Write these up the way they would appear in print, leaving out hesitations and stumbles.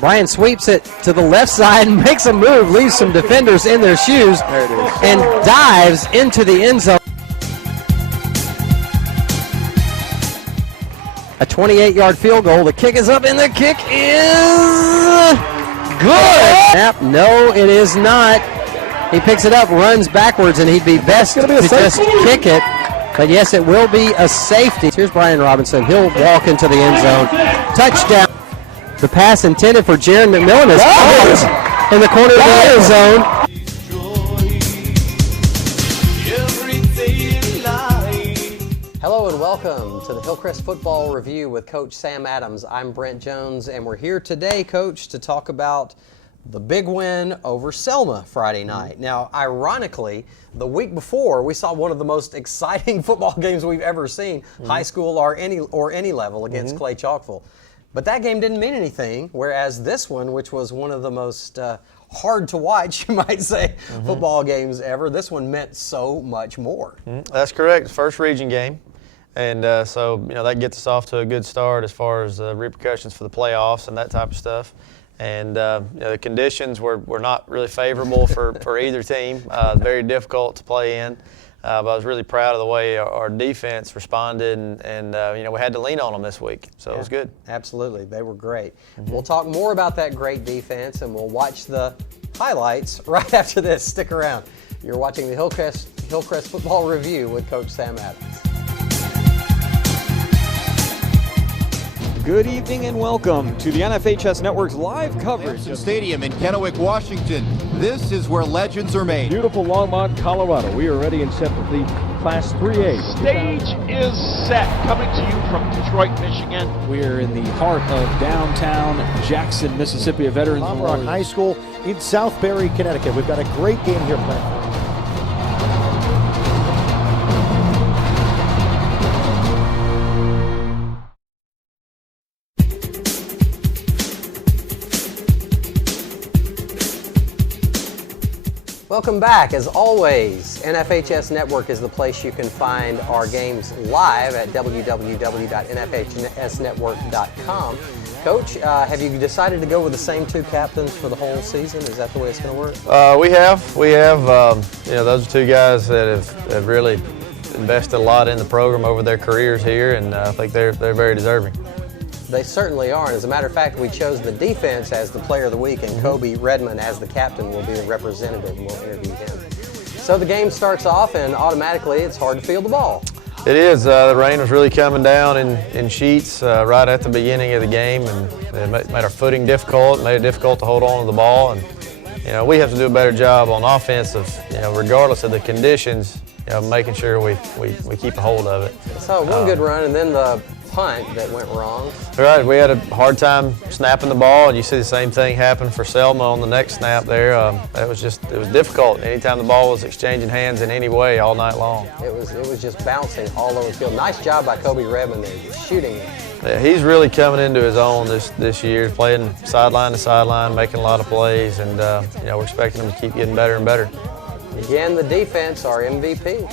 Brian sweeps it to the left side and makes a move, leaves some defenders in their shoes, and dives into the end zone. A 28-yard field goal. The kick is up, and the kick is good. Snap. No, it is not. He picks it up, runs backwards, and he'd be best to just kick it. But yes, it will be a safety. Here's Brian Robinson. He'll walk into the end zone. Touchdown. The pass intended for Jaron McMillan is caught in the corner of the end zone. Hello and welcome to the Hillcrest Football Review with Coach Sam Adams. I'm Brent Jones, and we're here today, Coach, to talk about the big win over Selma Friday night. Now, ironically, the week before, we saw one of the most exciting football games we've ever seen, high school or any level, against Clay Chalkville. But that game didn't mean anything, whereas this one, which was one of the most hard to watch, you might say, football games ever, this one meant so much more. That's correct. First region game. And so, that gets us off to a good start as far as repercussions for the playoffs and that type of stuff. And the conditions were not really favorable for either team. Very difficult to play in. But I was really proud of the way our defense responded, and we had to lean on them this week, so it was good. Absolutely, they were great. We'll talk more about that great defense, and we'll watch the highlights right after this. Stick around. You're watching the Hillcrest Football Review with Coach Sam Adams. Good evening and welcome to the NFHS Network's live coverage of Stadium in Kennewick, Washington. This is where legends are made. Beautiful Longmont, Colorado. We are ready and set for the Class 3A. Stage is set. Coming to you from Detroit, Michigan. We're in the heart of downtown Jackson, Mississippi, a Veterans Memorial High School in Southbury, Connecticut. We've got a great game here planned. Welcome back. As always, NFHS Network is the place you can find our games live at www.nfhsnetwork.com. Coach, have you decided to go with the same two captains for the whole season? Is that the way it's going to work? We have. Those are two guys that have really invested a lot in the program over their careers here, and I think they're very deserving. They certainly are. And as a matter of fact, we chose the defense as the player of the week, and Kobe Redmond as the captain will be the representative, and we'll interview him. So the game starts off, and automatically it's hard to field the ball. It is. The rain was really coming down in sheets right at the beginning of the game, and it made our footing difficult, made it difficult to hold on to the ball. And we have to do a better job on offense of, regardless of the conditions, making sure we keep a hold of it. So one good run, and then the punt that went wrong. Right, we had a hard time snapping the ball, and you see the same thing happen for Selma on the next snap there. It was difficult anytime the ball was exchanging hands in any way all night long. It was just bouncing all over the field. Nice job by Kobe Redmond there, just shooting it. Yeah, he's really coming into his own this year, playing sideline to sideline, making a lot of plays, and we're expecting him to keep getting better and better. Again, the defense, our MVP.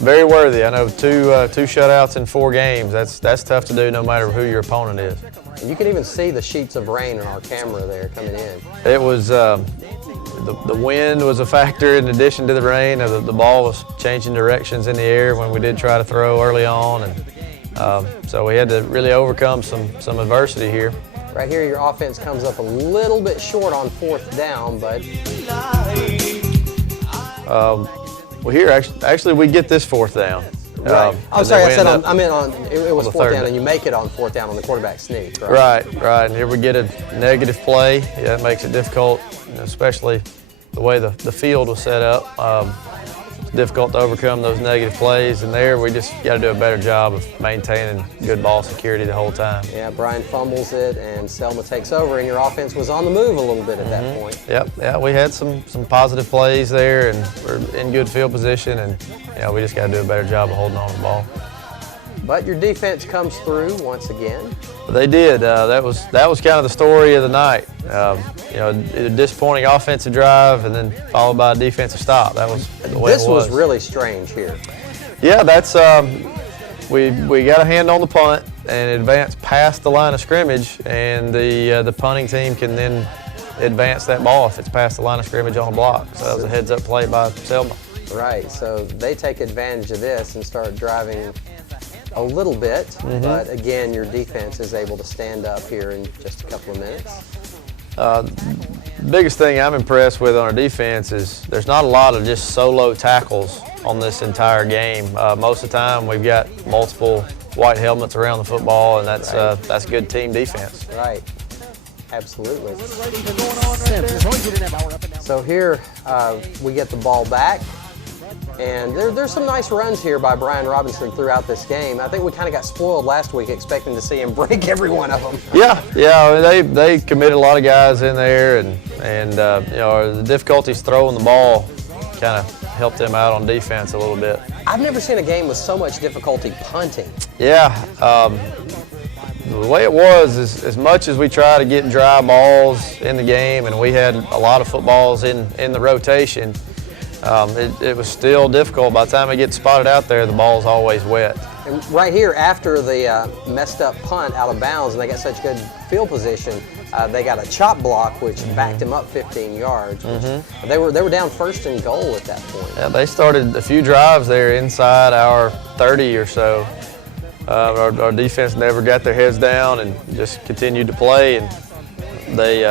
Very worthy. I know two shutouts in 4 games. That's tough to do no matter who your opponent is. And you can even see the sheets of rain on our camera there coming in. It was the wind was a factor in addition to the rain. The ball was changing directions in the air when we did try to throw early on, and so we had to really overcome some adversity here. Right here, your offense comes up a little bit short on 4th down, but. Well, here actually we get this 4th down. Right. I'm sorry, I meant on it was 4th down, and you make it on 4th down on the quarterback sneak. Right. And here we get a negative play. Yeah, it makes it difficult, especially the way the field was set up. It's difficult to overcome those negative plays, and there we just got to do a better job of maintaining good ball security the whole time. Yeah, Brian fumbles it, and Selma takes over, and your offense was on the move a little bit at that point. Yep. Yeah, we had some positive plays there, and we're in good field position, and we just got to do a better job of holding on to the ball. But your defense comes through once again. They did. That was kind of the story of the night. A disappointing offensive drive, and then followed by a defensive stop. That was the way it was. This was really strange here. Yeah, that's we got a hand on the punt, and advance past the line of scrimmage, and the punting team can then advance that ball if it's past the line of scrimmage on a block. So that was a heads-up play by Selma. Right, so they take advantage of this and start driving a little bit, but again, your defense is able to stand up here in just a couple of minutes. The biggest thing I'm impressed with on our defense is there's not a lot of just solo tackles on this entire game. Most of the time, we've got multiple white helmets around the football, and that's good team defense. Right, absolutely. So here we get the ball back. And there's some nice runs here by Brian Robinson throughout this game. I think we kind of got spoiled last week expecting to see him break every one of them. Yeah. I mean, they committed a lot of guys in there, and you know, the difficulties throwing the ball kind of helped them out on defense a little bit. I've never seen a game with so much difficulty punting. Yeah. The way it was is as much as we try to get dry balls in the game, and we had a lot of footballs in the rotation, it was still difficult. By the time it gets spotted out there, the ball's always wet. And right here, after the messed up punt out of bounds, and they got such good field position, they got a chop block which backed him up 15 yards. They were down 1st and goal at that point. Yeah, they started a few drives there inside our 30 or so. Our defense never got their heads down and just continued to play, and they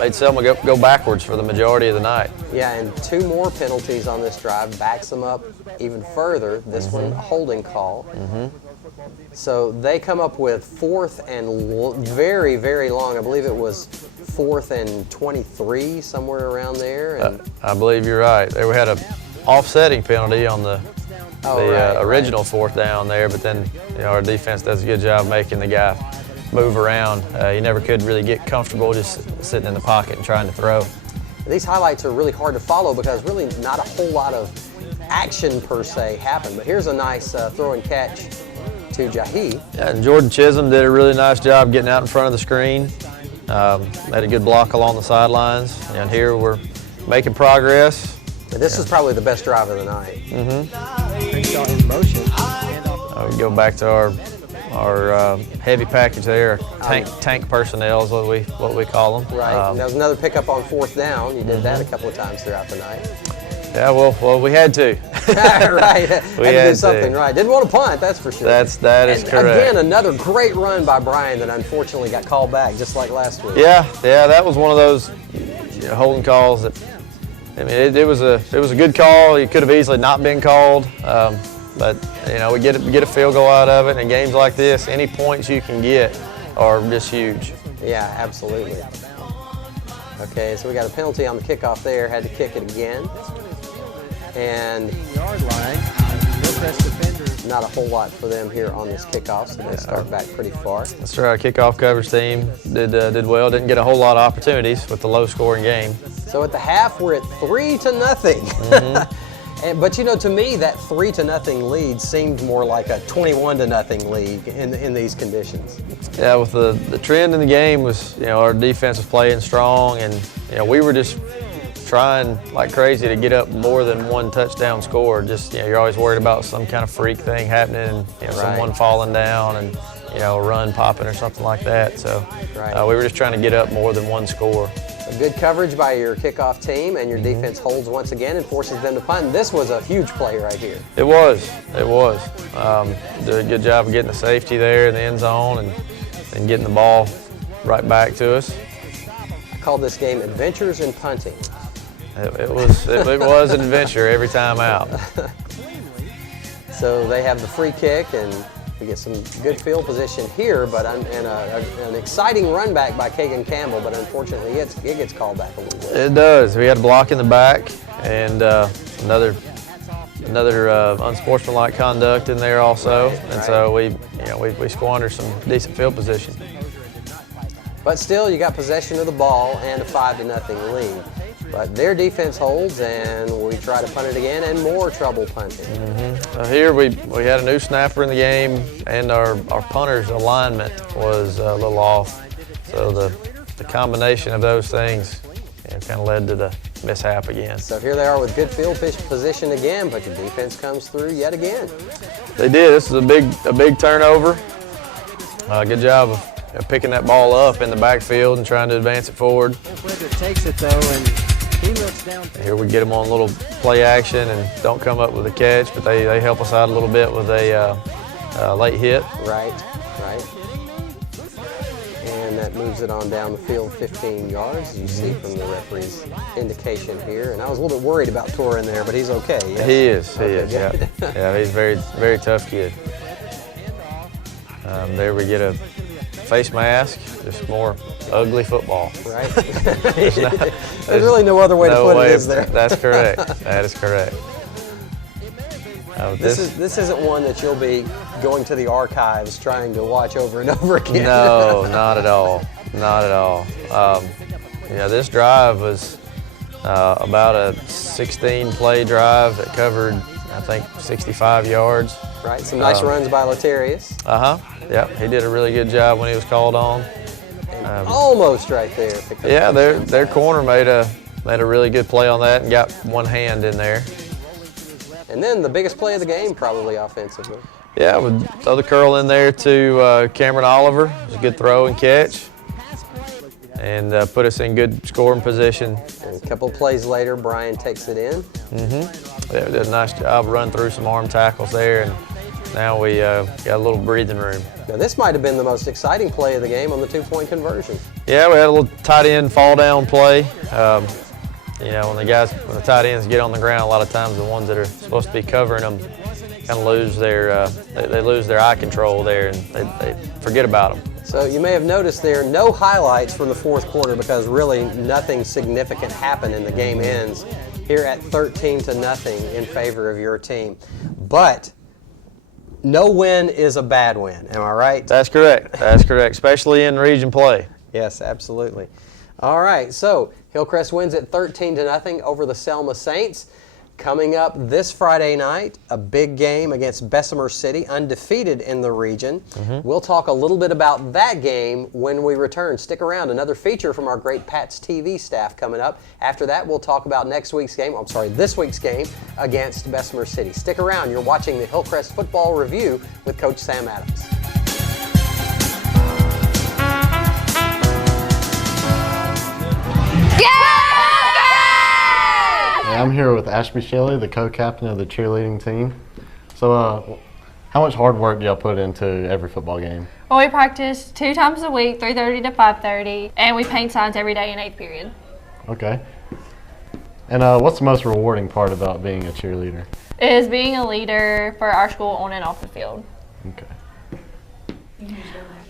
made Selma go backwards for the majority of the night. Yeah, and 2 more penalties on this drive backs them up even further. This one, a holding call. So they come up with 4th and very, very long. I believe it was 4th and 23, somewhere around there. And I believe you're right. They had a offsetting penalty on the original 4th down there, but then our defense does a good job making the guy move around. He never could really get comfortable just sitting in the pocket and trying to throw. These highlights are really hard to follow because really not a whole lot of action per se happened. But here's a nice throw and catch to Jahi. Yeah, and Jordan Chisholm did a really nice job getting out in front of the screen. Had a good block along the sidelines. And here we're making progress. This is probably the best drive of the night. In motion. We go back to our heavy package there. Tank personnel is what we call them. Right. That was another pickup on 4th down. You did that a couple of times throughout the night. Yeah, well, we had to. Right. We had to do had something to. right. Didn't want to punt, that's for sure. That is correct. Again, another great run by Brian that unfortunately got called back, just like last week. Yeah, that was one of those holding calls that. I mean, it was a good call. It could have easily not been called, but we get a field goal out of it. And in games like this, any points you can get are just huge. Yeah, absolutely. Okay, so we got a penalty on the kickoff there. Had to kick it again. And Yard line. Hillcrest defenders. not a whole lot for them here on this kickoff, so they start back pretty far. That's right. Our kickoff coverage team did well. Didn't get a whole lot of opportunities with the low-scoring game. So at the half, we're at 3-0. But to me, that 3-0 lead seemed more like a 21-0 lead in these conditions. Yeah, with the trend in the game was, our defense was playing strong, and we were just trying like crazy to get up more than one touchdown score. Just you're always worried about some kind of freak thing happening, someone falling down and a run popping or something like that. So we were just trying to get up more than one score. A good coverage by your kickoff team, and your defense holds once again and forces them to punt. And this was a huge play right here. It was. Did a good job of getting the safety there in the end zone and getting the ball right back to us. I call this game Adventures in Punting. It was an adventure every time out. So they have the free kick, and we get some good field position here, but an exciting run back by Kagan Campbell, but unfortunately it gets called back a little bit. It does. We had a block in the back and another unsportsmanlike conduct in there also, and so we squandered some decent field position. But still, you got possession of the ball and a 5-0 lead. But their defense holds, and we try to punt it again, and more trouble punting. Here we had a new snapper in the game, and our punter's alignment was a little off. So the combination of those things kind of led to the mishap again. So here they are with good field position again, but your defense comes through yet again. They did. This is a big turnover. Good job of picking that ball up in the backfield and trying to advance it forward. Frederick takes it though, and he looks down. Here we get them on a little play action and don't come up with a catch, but they help us out a little bit with a late hit. Right. And that moves it on down the field 15 yards, you see from the referee's indication here. And I was a little bit worried about Torin there, but he's okay. Yes? He is, Okay, yeah. good. Yeah, he's a very, very tough kid. There we get a face mask, just more ugly football. Right. There's really no other way to put it, is there? That's correct. That is correct. This isn't one that you'll be going to the archives trying to watch over and over again. No, not at all. Not at all. This drive was about a 16-play drive that covered, I think, 65 yards. Right, some nice runs by Letarius. Yep, he did a really good job when he was called on. Almost right there. Yeah, their corner made a really good play on that and got one hand in there. And then the biggest play of the game, probably offensively. Yeah, with throw the curl in there to Cameron Oliver. It was a good throw and catch, and put us in good scoring position. And a couple of plays later, Brian takes it in. Yeah, we did a nice job running through some arm tackles there, and now we got a little breathing room. Now this might have been the most exciting play of the game on the two-point conversion. Yeah, we had a little tight end fall down play. When the tight ends get on the ground, a lot of times the ones that are supposed to be covering them kind of lose their they lose their eye control there, and they forget about them. So you may have noticed there no highlights from the fourth quarter because really nothing significant happened, and the game ends here at 13-0 in favor of your team. But no win is a bad win, am I right? That's correct. That's correct, especially in region play. Yes, absolutely. All right, so Hillcrest wins at 13-0 over the Selma Saints. Coming up this Friday night, a big game against Bessemer City, undefeated in the region. We'll talk a little bit about that game when we return. Stick around. Another feature from our great Pats TV staff coming up. After that, we'll talk about this week's game against Bessemer City. Stick around. You're watching the Hillcrest Football Review with Coach Sam Adams. I'm here with Ashby Shelley, the co-captain of the cheerleading team. So how much hard work do y'all put into every football game? Well, we practice 2 times a week, 3:30 to 5:30, and we paint signs every day in 8th period. Okay. And what's the most rewarding part about being a cheerleader? It is being a leader for our school on and off the field. Okay.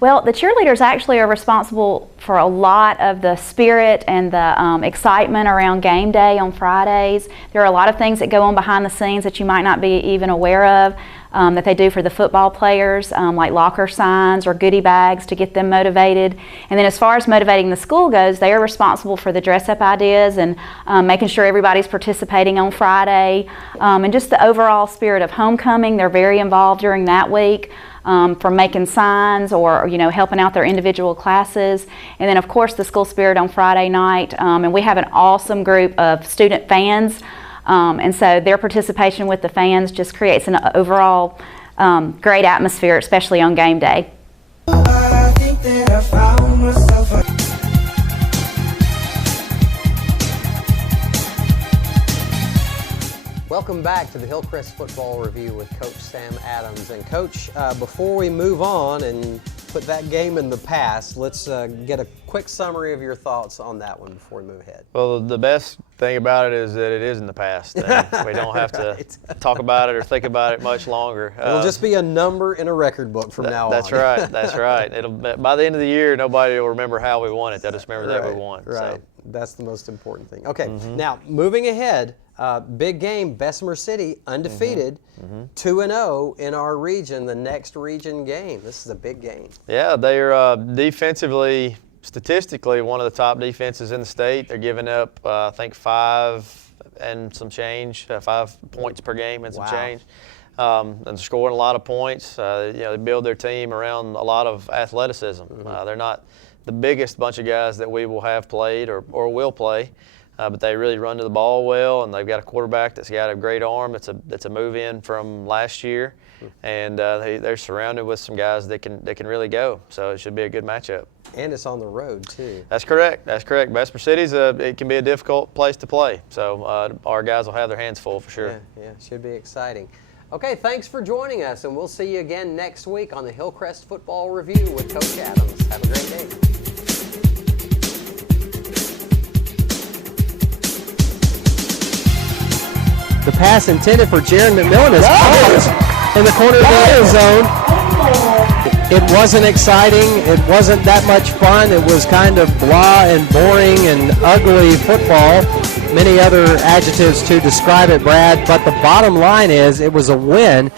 Well, the cheerleaders actually are responsible for a lot of the spirit and the excitement around game day on Fridays. There are a lot of things that go on behind the scenes that you might not be even aware of that they do for the football players, like locker signs or goodie bags to get them motivated. And then as far as motivating the school goes, they are responsible for the dress-up ideas and making sure everybody's participating on Friday. And just the overall spirit of homecoming, they're very involved during that week. From making signs or helping out their individual classes, and then of course the school spirit on Friday night, and we have an awesome group of student fans, and so their participation with the fans just creates an overall great atmosphere, especially on game day. I think that I found myself Welcome back to the Hillcrest Football Review with Coach Sam Adams. And Coach, before we move on and put that game in the past, let's get a quick summary of your thoughts on that one before we move ahead. Well, the best thing about it is that it is in the past. And we don't have to talk about it or think about it much longer. It'll just be a number in a record book from now on. That's right. That's right. By the end of the year, nobody will remember how we won it. They'll just remember that we won. Right. So. That's the most important thing. Okay. Now moving ahead. Big game, Bessemer City, undefeated, 2-0 in our region, the next region game. This is a big game. Yeah, they're defensively, statistically, one of the top defenses in the state. They're giving up, I think, 5 and some change, 5 points per game and some change. And they're scoring a lot of points. They build their team around a lot of athleticism. They're not the biggest bunch of guys that we will have played or will play. but they really run to the ball well, and they've got a quarterback that's got a great arm. It's a move in from last year, and they're surrounded with some guys that can really go. So it should be a good matchup. And it's on the road too. That's correct. That's correct. Vesper City's it can be a difficult place to play. So our guys will have their hands full for sure. Yeah, should be exciting. Okay, thanks for joining us, and we'll see you again next week on the Hillcrest Football Review with Coach Adams. Have a great day. The pass intended for Jaron McMillan is caught in the corner of the end zone. It wasn't exciting. It wasn't that much fun. It was kind of blah and boring and ugly football. Many other adjectives to describe it, Brad. But the bottom line is it was a win.